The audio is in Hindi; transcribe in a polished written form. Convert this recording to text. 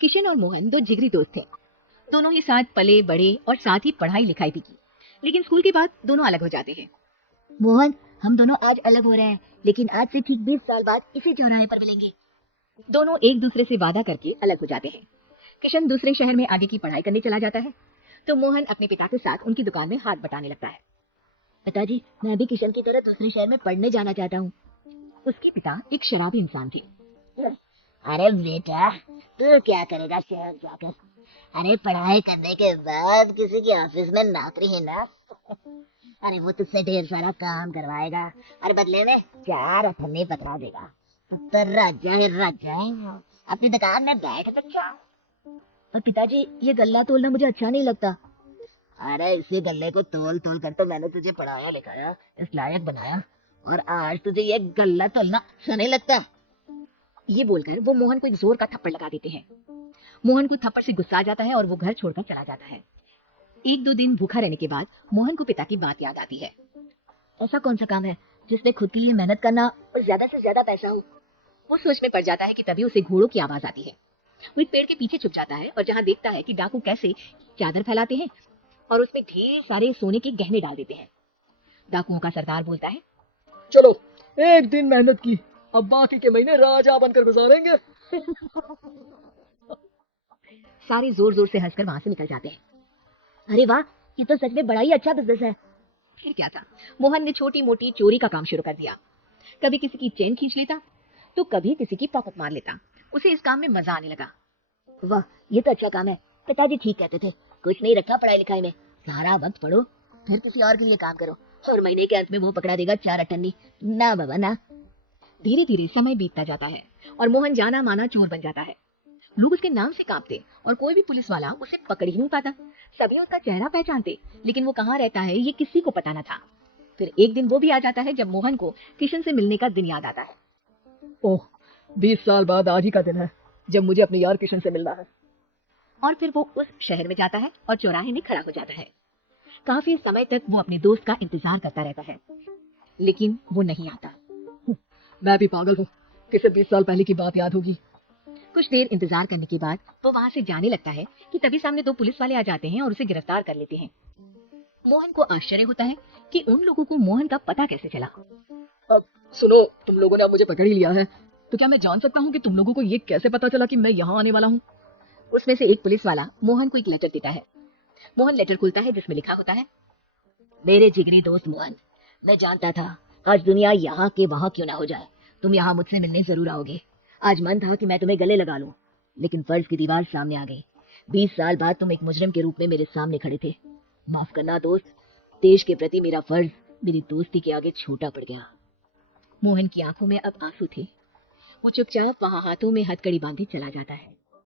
किशन और मोहन दो जिगरी दोस्त थे। दोनों ही साथ पले बड़े और साथ ही पढ़ाई लिखाई भी की, लेकिन स्कूल के बाद दोनों अलग हो जाते हैं। मोहन, हम दोनों आज अलग हो रहे हैं, लेकिन आज से ठीक 20 साल बाद इसी चौराहे पर मिलेंगे। दोनों एक दूसरे से वादा करके अलग हो जाते हैं। किशन दूसरे शहर में आगे की पढ़ाई करने चला जाता है, तो मोहन अपने पिता के साथ उनकी दुकान में हाथ बटाने लगता है। पिताजी, मैं भी किशन की तरह दूसरे शहर में पढ़ने जाना चाहता हूँ। उसके पिता एक शराबी इंसान थे। अरे बेटा, तू क्या करेगा शहर जाकर? अरे पढ़ाई करने के बाद किसी के ऑफिस में नौकरी है ना। अरे वो तुझसे ढेर सारा काम करवाएगा और बदले में 4 अठन्नी पकड़ा देगा। पुत्र राजा है, राजा है। अपनी दुकान में बैठ बच्चा। पर पिताजी, ये गल्ला तोलना मुझे अच्छा नहीं लगता। अरे इसी गल्ले को तोल तोल कर तो मैंने तुझे पढ़ाया लिखाया, इस लायक बनाया, और आज तुझे ये गल्ला तोलना अच्छा नहीं लगता। ये बोलकर वो मोहन को एक जोर का थप्पड़ लगा देते हैं। मोहन को थप्पड़ से गुस्सा आ जाता है और वो घर छोड़कर चला जाता है। 1-2 दिन भूखा रहने के बाद मोहन को पिता की बात याद आती है। ऐसा कौन सा काम है जिसमें खुद के लिए मेहनत करना और ज्यादा से ज्यादा पैसा हो? वो सोच में पड़ जाता है कि तभी उसे घोड़ों की आवाज आती है। वो एक पेड़ के पीछे छुप जाता है और जहाँ देखता है कि डाकू कैसे चादर फैलाते हैं और उसमें ढेर सारे सोने के गहने डाल देते हैं। डाकुओं का सरदार बोलता है, चलो, एक दिन मेहनत की, अब बाकी के महीने राजा बनकर गुजारेंगे। सारे जोर जोर से हंसकर वहां से निकल जाते हैं। अरे वाह, ये तो सच में बड़ा ही अच्छा बिजनेस है। फिर क्या था, मोहन ने छोटी मोटी चोरी का काम शुरू कर दिया। कभी किसी की चेन खींच लेता, तो कभी किसी की पॉकेट मार लेता। उसे इस काम में मजा आने लगा। वाह, ये तो अच्छा काम है। पिताजी ठीक कहते थे, कुछ नहीं रखा पढ़ाई लिखाई में, सारा वक्त पढ़ो, फिर किसी और के लिए काम करो, और महीने के अंत में वो पकड़ा देगा 4 अठन्नी। ना बाबा ना। धीरे धीरे समय बीतता जाता है और मोहन जाना माना चोर बन जाता है। लोग उसके नाम से कांपते और कोई भी पुलिस वाला उसे पकड़ ही नहीं पाता। सभी उसका चेहरा पहचानते, लेकिन वो कहाँ रहता है ये किसी को पता न था। फिर एक दिन वो भी आ जाता है जब मोहन को किशन से मिलने का दिन याद आता है। ओह, 20 साल बाद आज ही का दिन है जब मुझे अपने यार किशन से मिलना है। और फिर वो उस शहर में जाता है और चौराहे में खड़ा हो जाता है। काफी समय तक वो अपने दोस्त का इंतजार करता रहता है, लेकिन वो नहीं आता। मैं भी पागल हूँ, किसे 20 साल पहले की बात याद होगी। कुछ देर इंतजार करने के बाद वो वहां से जाने लगता है कि तभी सामने 2 पुलिस वाले आ जाते हैं और उसे गिरफ्तार कर लेते हैं। मोहन को आश्चर्य होता है कि उन लोगों को मोहन का पता कैसे चला। अब सुनो, तुम लोगों ने अब मुझे पकड़ ही लिया है, तो क्या मैं जान सकता हूँ कि तुम लोगों को ये कैसे पता चला कि मैं यहाँ आने वाला हूँ? उसमें से एक पुलिस वाला मोहन को एक लेटर देता है। मोहन लेटर खोलता है जिसमें लिखा होता है, मेरे जिगरी दोस्त मोहन, मैं जानता था आज दुनिया यहाँ के वहाँ क्यों ना हो जाए, तुम यहाँ मुझसे मिलने जरूर आओगे। आज मन था कि मैं तुम्हें गले लगा लूं, लेकिन फर्ज की दीवार सामने आ गई। 20 साल बाद तुम एक मुजरिम के रूप में मेरे सामने खड़े थे। माफ करना दोस्त, देश के प्रति मेरा फर्ज मेरी दोस्ती के आगे छोटा पड़ गया। मोहन की आंखों में अब आंसू थे। वो चुपचाप वहां हाथों में हथकड़ी बांधे चला जाता है।